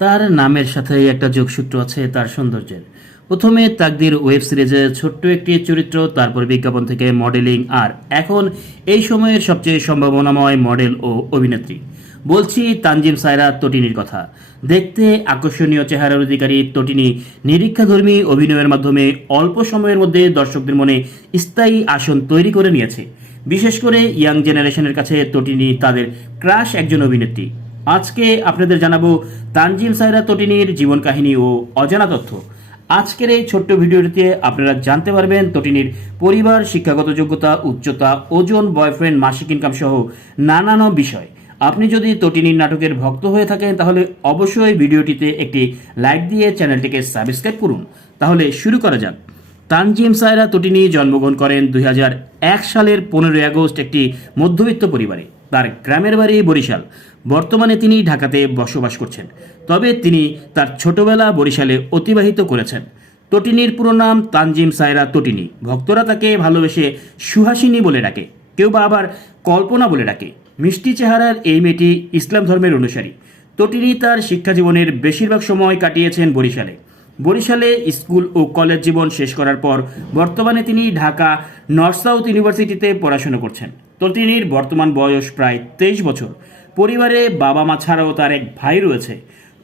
তার নামের সাথেই একটা যোগসূত্র আছে তার সৌন্দর্যের। প্রথমে তাকদির ওয়েব সিরিজে ছোট্ট একটি চরিত্র, তারপর বিজ্ঞাপন থেকে মডেলিং, আর এখন এই সময়ের সবচেয়ে সম্ভাবনাময় মডেল ও অভিনেত্রী। বলছি তানজিম সায়রা তটিনীর কথা। দেখতে আকর্ষণীয় চেহারার অধিকারী তটিনী নিরীক্ষাধর্মী অভিনয়ের মাধ্যমে অল্প সময়ের মধ্যে দর্শকদের মনে স্থায়ী আসন তৈরি করে নিয়েছে। বিশেষ করে ইয়াং জেনারেশনের কাছে তটিনী তাদের ক্রাশ একজন অভিনেত্রী। আজকে আপনাদের জানাবো তানজিম সায়রা তটিনীর জীবন কাহিনী ও অজানা তথ্য। আজকের এই ছোট্ট ভিডিওটিতে আপনারা জানতে পারবেন তটিনীর পরিবার, শিক্ষাগত যোগ্যতা, উচ্চতা, ওজন, বয়ফ্রেন্ড, মাসিক ইনকাম সহ নানান বিষয়। আপনি যদি তটিনীর নাটকের ভক্ত হয়ে থাকেন তাহলে অবশ্যই ভিডিওটিতে একটি লাইক দিয়ে চ্যানেলটিকে সাবস্ক্রাইব করুন। তাহলে শুরু করা যাক। তানজিম সায়রা তটিনী জন্মগ্রহণ করেন 2001 সালের 15 আগস্ট একটি মধ্যবিত্ত পরিবারে। তার গ্রামের বাড়ি বরিশাল। বর্তমানে তিনি ঢাকাতে বসবাস করছেন, তবে তিনি তার ছোটবেলা বরিশালে অতিবাহিত করেছেন। তটিনীর পুরো নাম তানজিম সায়রা তটিনী। ভক্তরা তাকে ভালোবেসে সুহাসিনী বলে ডাকে, কেউ বা আবার কল্পনা বলে ডাকে। মিষ্টি চেহারার এই মেয়েটি ইসলাম ধর্মের অনুসারী। তটিনী তার শিক্ষা জীবনের বেশিরভাগ সময় কাটিয়েছেন বরিশালে। বরিশালে স্কুল ও কলেজ জীবন শেষ করার পর বর্তমানে তিনি ঢাকা নর্থ সাউথ ইউনিভার্সিটিতে পড়াশোনা করছেন। তটিনীর বর্তমান বয়স প্রায় 23 বছর। পরিবারে বাবা মা ছাড়াও তার এক ভাই রয়েছে।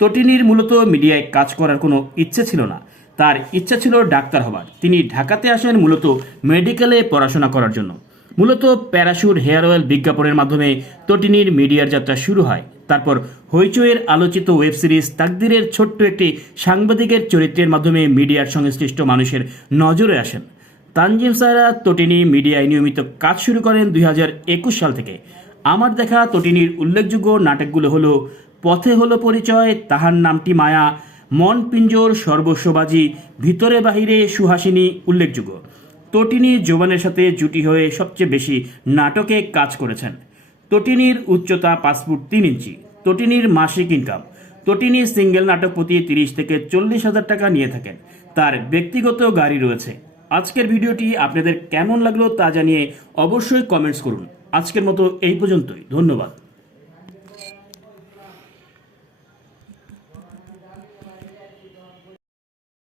তটিনীর মূলত মিডিয়ায় কাজ করার কোনো ইচ্ছে ছিল না, তার ইচ্ছা ছিল ডাক্তার হবার। তিনি ঢাকাতে আসেন মূলত মেডিকেলে পড়াশোনা করার জন্য। মূলত প্যারাশুট হেয়ার অয়েল বিজ্ঞাপনের মাধ্যমে তটিনীর মিডিয়ার যাত্রা শুরু হয়। তারপর হইচইয়ের আলোচিত ওয়েব সিরিজ তাকদিরের ছোট্ট একটি সাংবাদিকের চরিত্রের মাধ্যমে মিডিয়ার সংশ্লিষ্ট মানুষের নজরে আসেন। তানজিম সায়রা তটিনী মিডিয়ায় নিয়মিত কাজ শুরু করেন 2021 সাল থেকে। আমার দেখা তটিনীর উল্লেখযোগ্য নাটকগুলো হলো পথে হলো পরিচয়, তাহার নামটি মায়া, মন পিঞ্জর, সর্বস্ববাজি, ভিতরে বাহিরে সুহাসিনী উল্লেখযোগ্য। তটিনী জোবানের সাথে জুটি হয়ে সবচেয়ে বেশি নাটকে কাজ করেছেন। তটিনীর উচ্চতা 5 ফুট 3 ইঞ্চি। তটিনীর মাসিক ইনকাম। তটিনী সিঙ্গেল নাটক প্রতি 30 থেকে 40 হাজার টাকা নিয়ে থাকেন। তার ব্যক্তিগত গাড়ি রয়েছে। আজকের ভিডিওটি আপনাদের কেমন লাগলো তা জানিয়ে অবশ্যই কমেন্টস করুন। আজকের মতো এই পর্যন্তই। ধন্যবাদ।